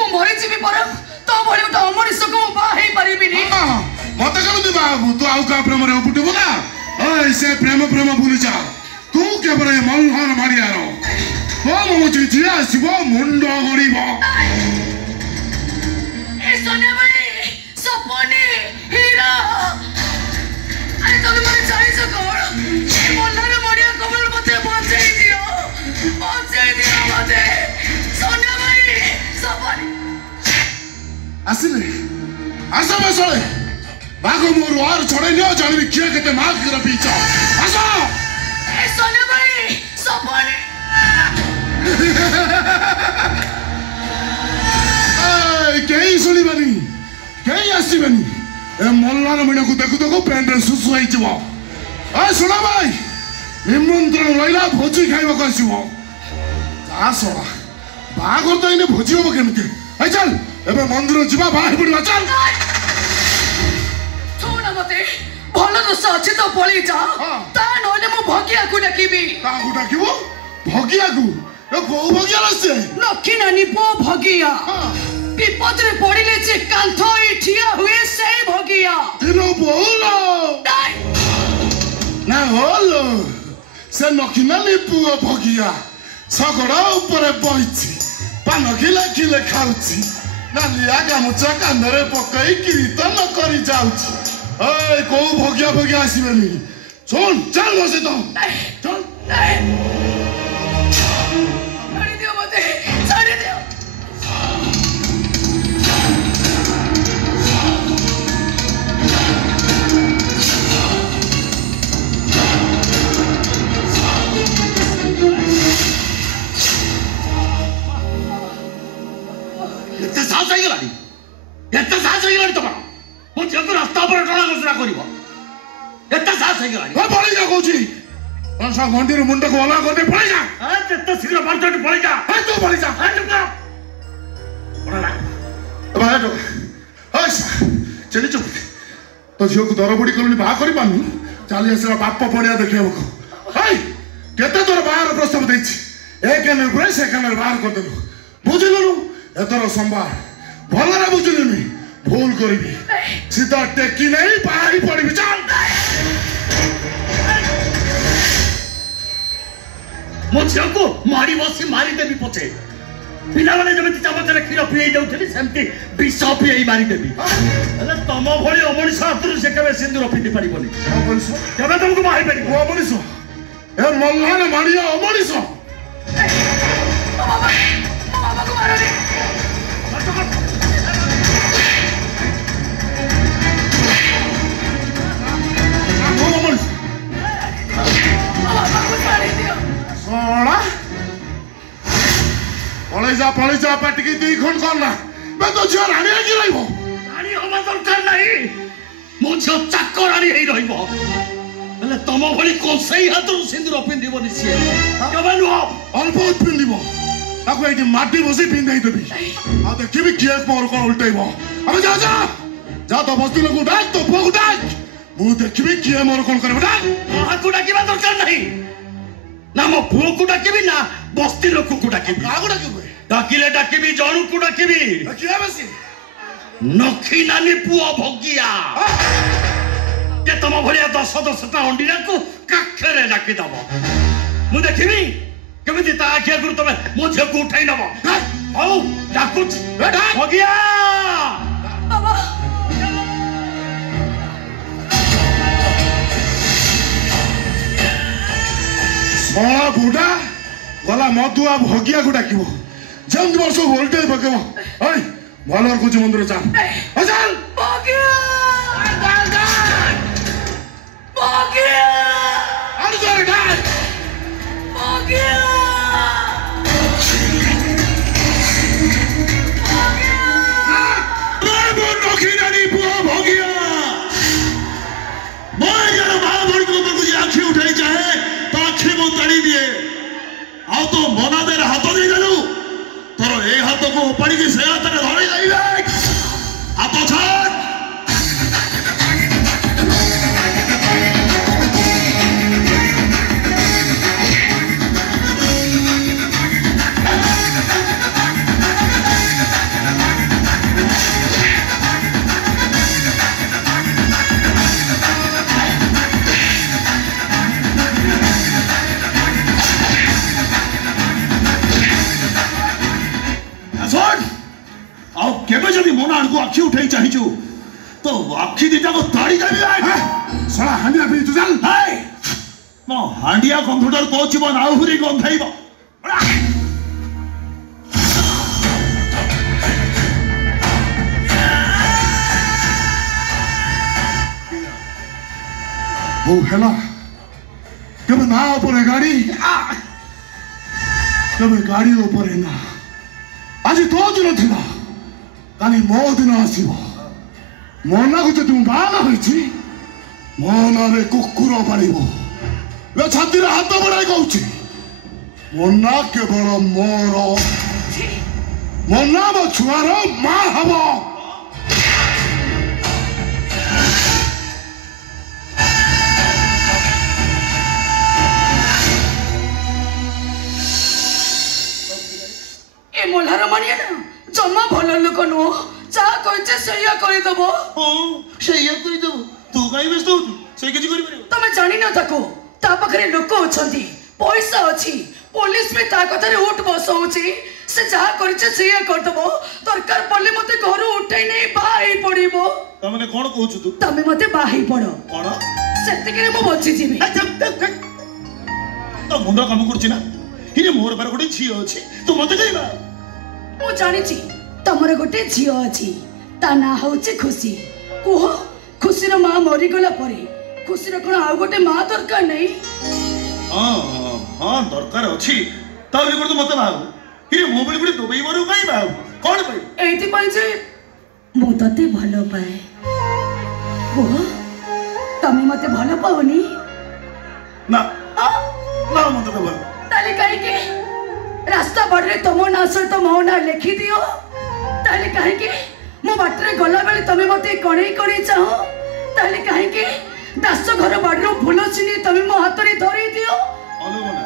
ମୁଁ ମରିଯିବି ପରା ତୋ ଭଳି ଗୋଟେ ଅମଣିଷକୁ ମୁଁ ବାହା ହେଇପାରିବିନି ମତେ କେମିତି ବାହା ହବୁ ତୁ ଆଉ କାହା ପ୍ରେମରେ ଉପୁଟିବୁ ନା ସେ ପ୍ରେମ ଭୁଲି ଯା ତୁ କେବଳ ମଲ୍ଲହାର ମାରିଆର ମୋ ଚିଠି ଆସିବ ମୁଣ୍ଡ ଗଡ଼ିବ सोनिया भाई सपने हीरा अरे तभी मुझे चाहिए कौन मोल्लारे मोड़िया कमल मते पहुंचे दियो मुझे सोनिया भाई सपने आसिले आसा बसले बागो मोर वार छोड़े लियो जानी किया केते मार कर पीछा आसा ए सोनिया भाई सपने कहीं सुनी बनी कहीं आसी बनी ए मल्लार मणि को देखु देखु पेंट सुसु होई जबो आ सुना भाई निमंत्रण लइला भोजी खाइबो कसिबो आ सोला बागर तो इने भोजी हो केमते ए चल एबे मंदिर जिबा बाहि पड़िबा चल छोना मते भलो दोष अछि तो पळी जा ता नले मो भगिया को डाकिबी ता को डाकिबो भगिया को ए को भगिया लसे लक्ष्मी नानी पो भगिया विपदरे पड़िले जे कांथ ठिया हुए से भगिया तिनो बोलो ना होलो से नखिनाली पुओ भगिया सगड़ा ऊपर बइछि पान खिले खिले खाउछि नालिया गामुचा कांधरे पकई कीर्तन करी जाउछि ए को भगिया आसीबेनी सुन चल बसे तो चल छाड़ी दियो मते छाड़ी दियो एते साहस होइगलानी तमर मो जेको रास्ता पर टणा घोषणा करिवो एते साहस होइगलानी ओ पळी जा कहूची पंसा मंदिर मुंड को ओला कोटे पळी जा ए तेते शीघ्र बारटट पळी जा ए तू पळी जा ए चुप ओला बाय तो हस चली चुप तो झियो को दरबडी करनी बा करि पानी चाली असरा बाप पड़िया देखियो को हाय केते तोर बाहर प्रस्ताव देछि एक ने ऊपर से कनर बाहर कर देलु बुझिलु एतर संभार भलरा बुझिलुनी भूल करबी सीधा टेकी नहीं बाहरी पड़बी चल मो झियो को मारी बसी मारी देबी पछे पिला वाले जब चामचरे क्षीर पिए दउथली सेमती विष पिए मारी देबी हले तम भली अमनिस हातरु से केबे सिंदूर पिंदी परिबनी अमनिस केबे तुमको मारी परिबो अमनिस ए मल्लाने मारिया अमनिस बाबा को मारो रे पळेजा पाटिकी दी खंड करना मैं तो झियो रानी की रहइबो रानी होमा दरकार नहीं मो झियो चाकर रानी हेई रहइबो हले तम भली कोसई हातरु सिंदूर पिंदिबो निसिए केबे नु अल्प पिंदिबो ताको एटी माटी बसी पिंदाई देबी आ देखिबी किए पर कोन उल्टाइबो अबे जा तो बस्ती लोग डाक तो पोक डाक मु देखिबी किए मोर कोन करबो डाक हाकु डाकिबा दरकार नहीं ना मो पुओ को डाकिबी ना बस्ती लोग को डाकिबी कागो डाकिबी डाकिले डाकिबी जणु को डाकिबी किए बसी नखी नानी पुओ भगिया के तम भलिया 10 टा अंडीरा को काखरे डाकी दबो मु देखिबी केमिति ता आखिया गुरु तमे मो झे को उठाई नबो हौ डाकुच भगिया बाबा सोला बुडा गला मधुआ भगिया को डाकिबो जंग वर्ष वोल्टेज पकेबो ओय भलर कुछ मंदिर चल चल भगिया भगिया अरे जरे डाल भगिया तो मना दे हाथ दे देलु तोर ए हाथ को उपाड़ी के से हाथ ने धरे जाइबे हाथ छाड़ सुन आउ केबे जदी मोना आड़को आखी उठै चाहिचु तो आखी दिटा को ताड़ी देबी सला हांडिया पी तू चल हाय मो हांडिया कंप्यूटर तो जीवन आहुरी गंधाइबो ओ हेला केबे ना ऊपर गाड़ी केबे गाड़ी ऊपर ना आज तो दिन थिला कानी मो दिन आसीबो मोना को तुम बाला होइछि मोना रे कुकुर पालिबो ले छाती रे हाथ बड़ाई कहउछि मोना केवल मोर मोना मो छुआर मां हबो मोल्हार मानिया ना जमा भल लोक नुह जा कहचे सैया करि दबो सैया करि दबो तू काई व्यस्त होतु से किछि करि परिबो तमे जानि न ताको ता पाखरे लोक अछंती पैसा अछि पुलिस में ता कथारे उठ बसौछि से जा करछे सैया कर दबो दरकार पड़ले मते घर उठै नै बाई पड़िबो त माने कोन कहउछु तू तमे मते बाही पड़ो कोन सेते के मो बचि जिबी तो मुंडा काम करछि ना हिने मोर पर गोटे झियो अछि तू मते कहबा मु जानि छी तमर गोटे झियो अछि ता ना होछि खुशी कुह खुशीर मां मरि गला परे खुशीर कोन आ गोटे मां दरकार नै हां हां दरकार अछि ताले को मते बाबू हिरे मो बली गुडी दुबई मरु काई बाबू कोन पई एति पई जे मु तते भलो पाए कुह तमे मते भलो पाओनी ना ना मते भलो ताले काई के रास्ता बड़े तुम ना सहित मो ना लिखि दियो ताले काहे के मो बाटरे गला बेले तमे मते कणई कणई चाहो ताले काहे के दास घर बाडरो फूल चिनी तमे मो हाथ रे धरि दियो अलो मना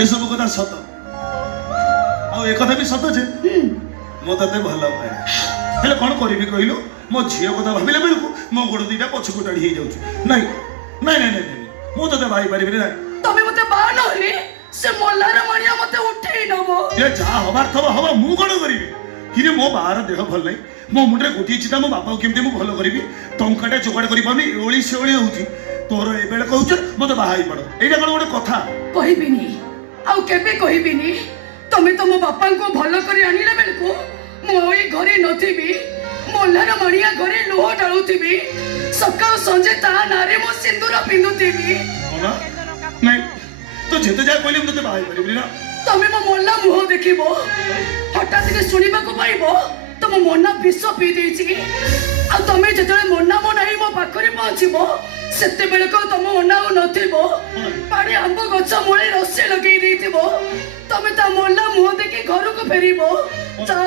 ए सब कथा सत आ ए कथा भी सत जे मो तते भलो पाए हेले कोन करबी कहिलो मो झियो कथा भाबिले बेलको मो गोड़ दीटा पछकु टाडी हे जाउछु नहीं नहीं नहीं नहीं मो तते भाई परिबे ना तमे मते बा नहले से मोल्लार मानिया मते उठेई नबो ये जा हबार थबो हबा मु कोन करबी हिरे मो बाहर देह भल नै मो मुंडरे गोटी चिता मो बापा केमते मु भलो करबी टंकाटे जोगाड़ करि पानी ओळी सेळी होउची तोर ए बेले कहउछ मते बाहाई पड़ो एटा कोन गोटे कथा कहिबिनी आ केबे कहिबिनी तमे तो मो बापा को भलो करी आनिले बेलको मो ओई घरे नथिबी मोल्लार मानिया घरे लोह डालुथिबी सकाळ संजे ता नारे मो सिंदूर पिंदुथिबी होला नहीं तो जेते जा कोइले मते बाहाई परिबी ना तमे मो मोल्ला मुह देखिबो हठात के सुनिबा को पाइबो तो मो मोन्ना विश्व पी देछि आ तमे जेतले मोन्ना मो नाही मो पाखरे पहुंचिबो सेते बेले को तम मोन्ना नथिबो पाड़े आंब गछ मूले रस्सी लगे देथिबो तमे ता मोल्ला मुह देखि घर को फेरिबो जा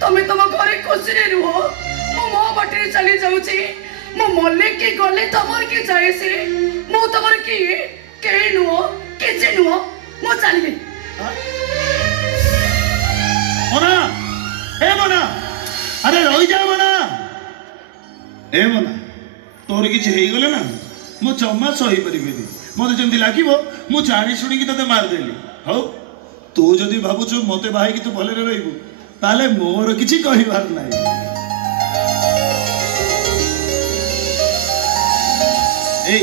तमे तम घरे खुशी रे रुहो मो मो बाटे चली जाउछि मो मल्ले के गले तमर के जायसे मो तमर की के नुओ के जे नुओ मो चली मोना ए मोना अरे रही जा मोना ए मोना तोर किछ हेई गेले ना मो जम्मा सही परिबेनी मते जेंति लागिबो मु जानि सुनि कि तते मार देली हौ तू जदी भाबुछु मते बाहाई कि तू भले रे रहिबु ताले मोर किछि कहिबार नाही ए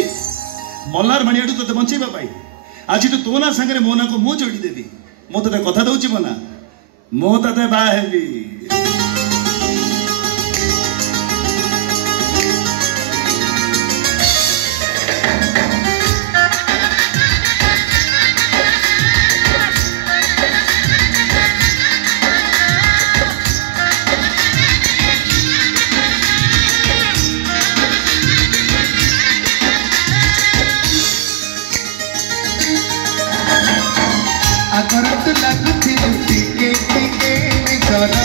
मल्लार मानियाटू तते बंचेबा पाई आज तो तोना संगे मोना को मु जोड़ी देबी मो तते कथा दउछि मोना मो तते बा हेबी करत लगती टिके टिके निकरा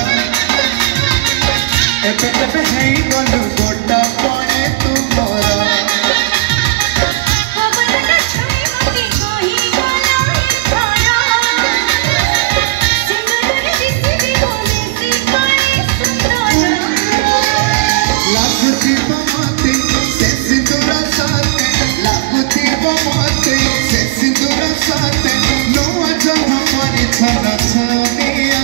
एपे एपे है गोलू गोटा पने तू मोरा खबर न छई मती कोई गोला थारा सिंदूर दिसदी बोले सी काई सुंदरा लागती बमते से सिंदूर साथे लागती बमते से सिंदूर साथे नो अजब हमारी छना छनिया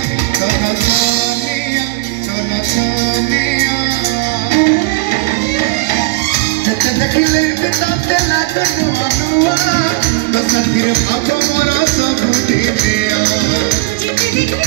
साथी भाग मोर सब दिनिया जिते देखले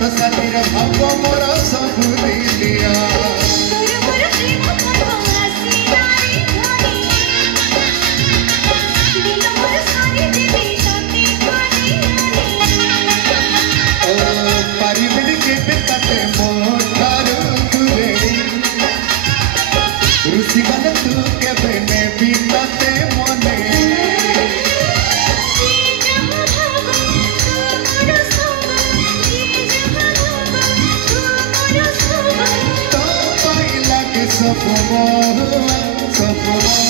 तो साथी भाग मोर सब दिनिया सब